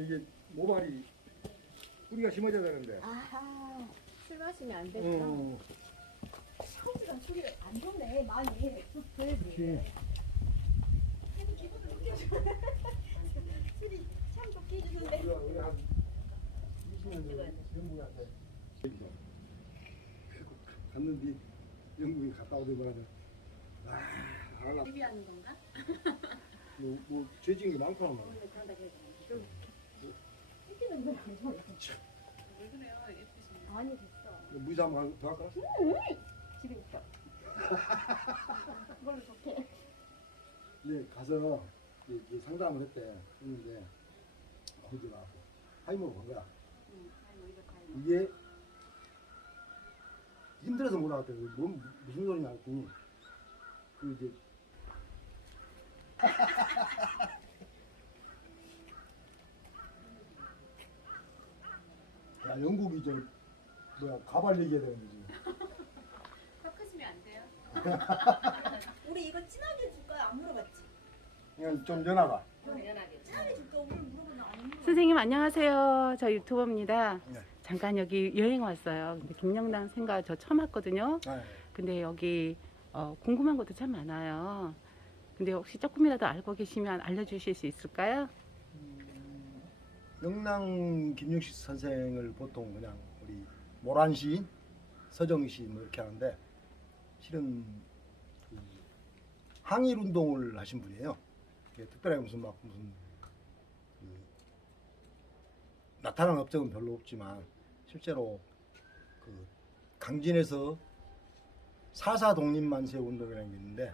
이게 모발이 뿌리가 심어져야 되는데. 아하 술 마시면 안 되구나. 어, 형수가 술이 안 좋네 많이. 그렇지. 술이 참 좋게. 우리가 우리 한 20년 전에 영국한테 갔는데 영국에 갔다 오더니 아, 알라. 비비하는 건가? 뭐, 뭐 죄진 게 많구나. 뭐. 오늘 그런다 좀 왜 그래요? 예쁘시네. 아니 됐어. 무이사 한번 더 할까? 집에 있어. 그걸로 좋게. 네, 가서 이제 상담을 했대. 했는데 어디가 하이모로 간 거야. 응. 아이고 이거 가야 이게 힘들어서 못 나갔대. 뭔 무슨 소리냐 했더니 그 이제 야 영국이 저 뭐야 가발 얘기해야 되는 거지. 깎으시면 안 돼요? 우리 이거 진하게 줄까요? 안 물어봤지? 그냥 좀 연하가. 당연하게. 진하게 줄까? 오늘 물어보면 안 물어봤지? 선생님 안녕하세요. 저 유튜버입니다. 네. 잠깐 여기 여행 왔어요. 근데 김영란 생가 저 처음 왔거든요. 아, 근데 여기 어, 궁금한 것도 참 많아요. 근데 혹시 조금이라도 알고 계시면 알려주실 수 있을까요? 영랑 김용식 선생을 보통 그냥 우리 모란 시인, 서정 시인 뭐 이렇게 하는데 실은 그 항일 운동을 하신 분이에요. 특별하게 무슨 막 무슨 그 나타난 업적은 별로 없지만 실제로 그 강진에서 사사 독립 만세 운동이라는 게 있는데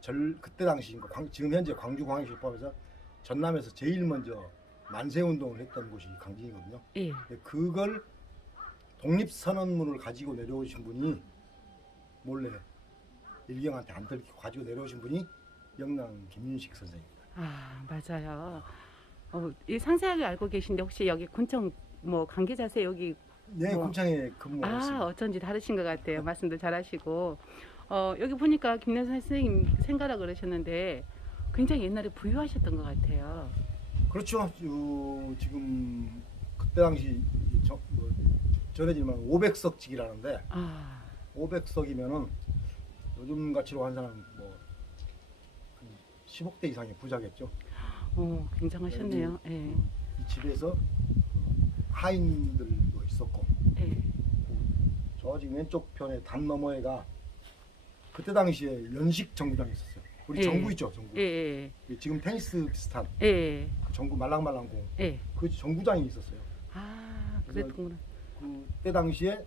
절 그때 당시 지금 현재 광주 광역시법에서 전남에서 제일 먼저 만세 운동을 했던 곳이 강진이거든요. 예. 근데 그걸 독립선언문을 가지고 내려오신 분이 몰래 일경한테 안 들키고 가지고 내려오신 분이 영남 김윤식 선생입니다. 아 맞아요. 어, 이 상세하게 알고 계신데 혹시 여기 군청 뭐 관계자세 여기 네, 뭐. kum창에 근무하고 아 있습니다. 어쩐지 다르신 것 같아요. 말씀도 잘하시고 어, 여기 보니까 김영란 선생님 생가라 그러셨는데 굉장히 옛날에 부유하셨던 것 같아요. 그렇죠. 어, 지금 그때 당시 저, 뭐, 전해지만 500석 직이라는데 아 500석이면은 요즘 가치로 한 사람 뭐한 10억대 이상의 부자겠죠. 어, 굉장하셨네요. 예. 이 집에서 하인들도 있었고 예. 저 지금 왼쪽 편에 담 너머에가 그때 당시에 연식 정구장이 있었어요. 우리 예. 정구 있죠, 정구. 예. 예. 지금 테니스 비슷한 예. 그 정구 말랑말랑 공. 예. 그 정구장이 있었어요. 아, 그랬구나. 그때 당시에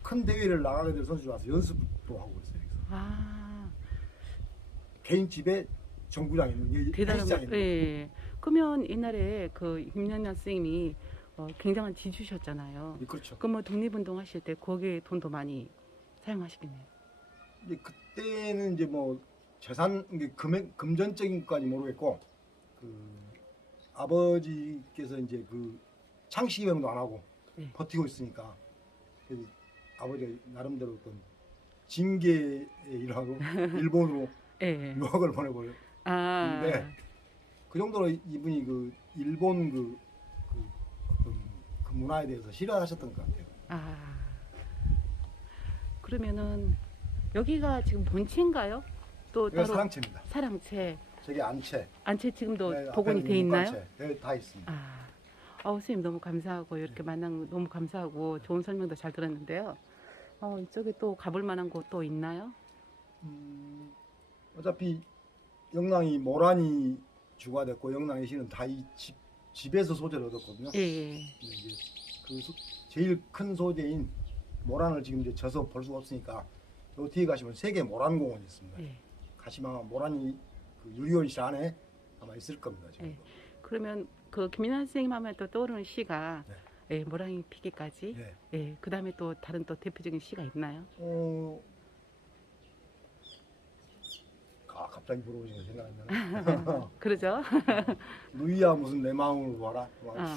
큰 대회를 나가게 될 선수들 와서 연습도 하고 그랬어요. 여기서. 아, 개인 집에 정구장이 있는 게 대단한 거. 있는 예. 그러면 옛날에 그 김연아 선생님이 어, 굉장한 지주셨잖아요. 거. 그렇죠. 그럼 뭐 독립운동 하실 때 거기에 돈도 많이 사용하시겠네요. 이제 그때는 이제 뭐 재산 이게 금액 금전적인 것까지 모르겠고 그 아버지께서 이제 그 창씨 기병도 안 하고 네. 버티고 있으니까 그래서 아버지가 나름대로 어떤 징계의 일하고 일본으로 예. 유학을 보내버려. 아, 근데 그 정도로 이분이 그 일본 그, 그 어떤 그 문화에 대해서 싫어하셨던 것 같아요. 아. 그러면은 여기가 지금 본체인가요? 또 따로 사랑채입니다. 사랑채. 저기 안채. 안채 지금도 네, 복원이 앞에 돼 있는 있나요? 네, 다 있습니다. 아, 어, 선생님 너무 감사하고 이렇게 만난 거 너무 감사하고 좋은 설명도 잘 들었는데요. 어, 이쪽에 또 가볼 만한 곳 또 있나요? 음, 어차피 영랑이 모란이 주가 됐고 영랑의 시는 다 이 집, 집에서 소재를 얻었거든요. 예, 예. 근데 이제 그 소- 제일 큰 소재인 모란을 지금 이제 져서 볼 수가 없으니까 요 뒤에 가시면 세계 모란 공원이 있습니다. 예. 가시면 모란이 그 유리원실 안에 아마 있을 겁니다. 지금. 예. 그러면 그 김민환 선생님 하면 또 떠오르는 시가 네. 예, 모랑이 피기까지. 예. 예. 그다음에 또 다른 또 대표적인 시가 있나요? 어, 아, 갑자기 물어보시는 거 생각나네. 그러죠? 루이야 무슨 내 마음을 봐라. 막 아,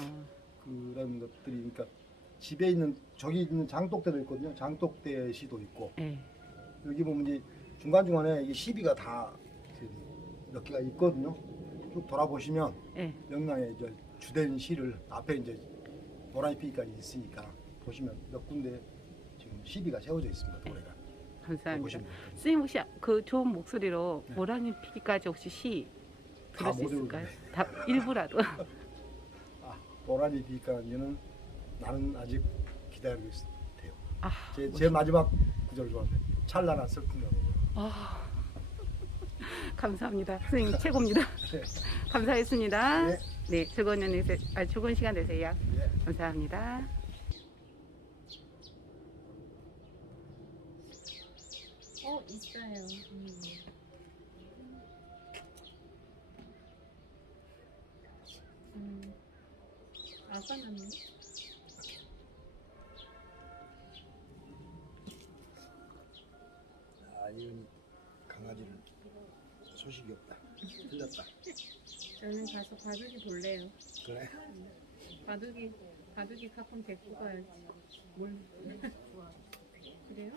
그런 것들이 그러니까 집에 있는 저기 있는 장독대도 있거든요. 장독대 시도 있고 예. 여기 보면 이제 중간 중간에 이 시비가 다 몇 개가 있거든요. 쭉 돌아보시면 예. 영랑에 저 주된 시를 앞에 이제 노란이 피기까지 있으니까 보시면 몇 군데 지금 시비가 세워져 있습니다. 도래가 감사합니다. 보시면. 선생님 혹시 그 좋은 목소리로 네. 모란이 피기까지 혹시 시다 들을 수못 있을까요? 다 일부라도. 아, 노란이 피기까지는 나는 아직 기다리고 있대요. 아, 제, 제 마지막 구절 찰나란 슬픈 가 아, 감사합니다. 선생님 최고입니다. 네. 감사했습니다. 네. 네, 즐거운 되세요. 아, 즐거운 시간 되세요. 네. 감사합니다. 어 있어요. 음. 음. 아까는 바둑이 볼래요. 그래? 바둑이 바둑이 가끔 데리고 가야지. 뭘? 그래요?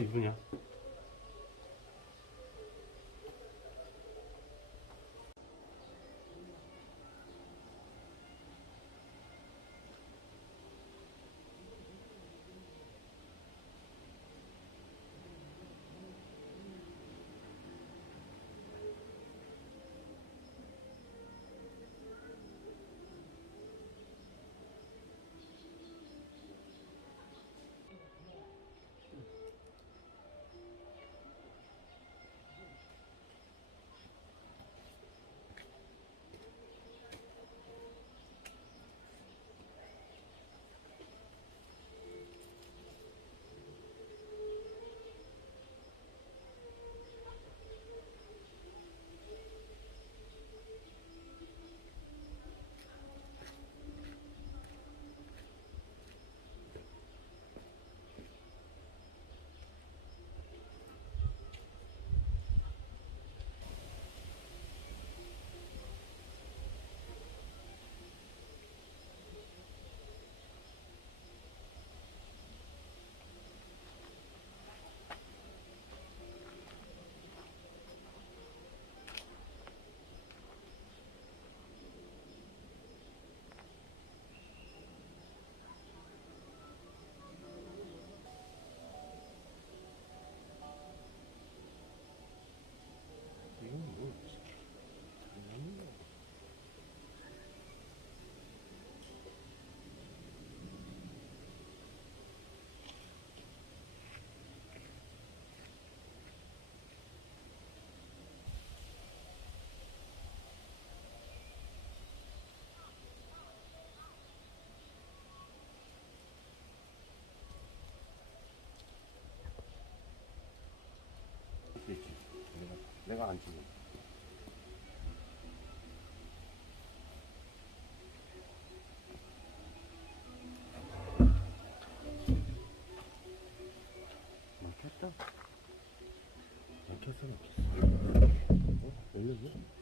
이분이야? 안 찍어. 막혔다. 막혔어, 막혔어. 어? 열렸네?